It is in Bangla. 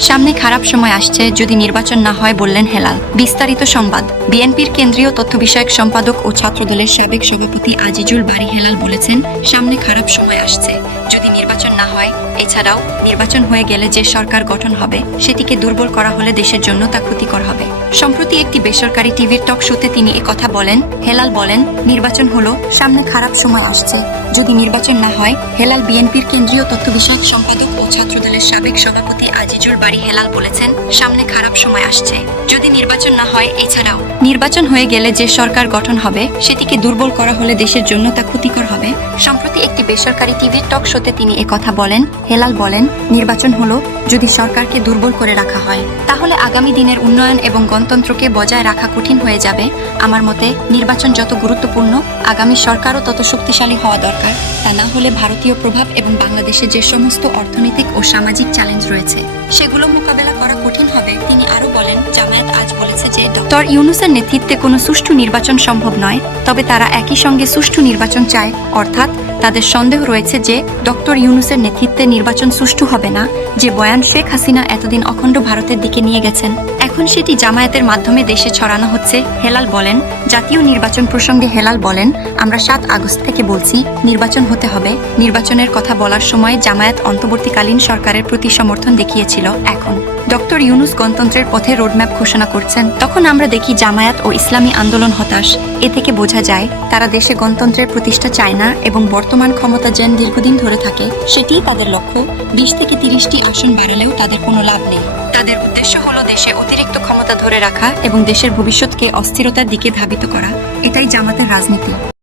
সামনে খারাপ সময় আসছে, যদি নির্বাচন না হয় বললেন হেলাল। বিস্তারিত সংবাদ। বিএনপির কেন্দ্রীয় তথ্য বিষয়ক সম্পাদক ও ছাত্রদলের সাবেক সভাপতি আজিজুল বাড়ি হেলাল বলেছেন, সামনে খারাপ সময় আসছে। যদি নির্বাচন না হয়, এছাড়াও নির্বাচন হয়ে গেলে যে সরকার গঠন হবে, সেটিকে দুর্বল করা হলে দেশের জন্য তা ক্ষতিকর হবে। সম্প্রতি একটি বেসরকারি টিভির টক শোতে তিনি কথা বলেন, হেলাল বলেন, নির্বাচন হলো সামনে খারাপ সময় আসছে। যদি নির্বাচন না হয়, হেলাল বিএনপির কেন্দ্রীয় তথ্য বিষয়ক সম্পাদক ও ছাত্রদলের সাবেক সভাপতি আজিজুল বাড়ি হেলাল বলেছেন, সামনে খারাপ সময় আসছে। যদি নির্বাচন না হয়, এছাড়াও নির্বাচন হয়ে গেলে যে সরকার গঠন হবে, সেটিকে দুর্বল করা হলে দেশের জন্য তা ক্ষতিকর হবে। একটি বেসরকারি টিভির টক শোতে তিনি কথা বলেন, হেলাল বলেন, নির্বাচন হলো যদি সরকারকে দুর্বল করে রাখা হয়। তাহলে আগামী দিনের উন্নয়ন এবং গণতন্ত্রকে বজায় রাখা কঠিন হয়ে যাবে। আমার মতে, নির্বাচন যত গুরুত্বপূর্ণ, আগামী সরকারও তত শক্তিশালী হওয়া দরকার। তা না হলে ভারতীয় প্রভাব এবং বাংলাদেশে যে সমস্ত অর্থনৈতিক ও সামাজিক চ্যালেঞ্জ রয়েছে, সেগুলো মোকাবেলা করা কঠিন হবে। তিনি আরও বলেন, জামায়াত আজ বলেছে যে ডক্টর ইউনুসের নেতৃত্বে কোনো সুষ্ঠু নির্বাচন সম্ভব নয়, তবে তারা একই সঙ্গে সুষ্ঠু নির্বাচন চায়, অর্থাৎ তাদের সন্দেহ রয়েছে যে ডক্টর ইউনুসের নেতৃত্বে নির্বাচন সুষ্ঠু হবে না, যে বয়ান শেখ হাসিনা এতদিন অখণ্ড ভারতের দিকে নিয়ে গেছেন। এখন সেটি জামায়াতের মাধ্যমে দেশে ছড়ানো হচ্ছে, হেলাল বলেন। জাতীয় নির্বাচন প্রসঙ্গে হেলাল বলেন, আমরা সাত আগস্ট থেকে বলছি, নির্বাচন হতে হবে। নির্বাচনের কথা বলার সময় জামায়াত অন্তর্বর্তীকালীন সরকারের প্রতি সমর্থন দেখিয়েছিল, এখন। ডক্টর ইউনুস গণতন্ত্রের পথে রোডম্যাপ ঘোষণা করছেন। তখন আমরা দেখি জামায়াত ও ইসলামী আন্দোলন হতাশ। এ থেকে বোঝা যায়, তারা দেশে গণতন্ত্রের প্রতিষ্ঠা চায় না এবং বর্তমান ক্ষমতা যেন দীর্ঘদিন ধরে থাকে, সেটিই তাদের লক্ষ্য। বিশ থেকে তিরিশটি আসন বাড়ালেও তাদের কোনো লাভ নেই। তাদের উদ্দেশ্য হলো দেশে অতিরিক্ত ক্ষমতা ধরে রাখা এবং দেশের ভবিষ্যৎকে অস্থিরতার দিকে ধাবিত করা। এটাই জামাতের রাজনীতি।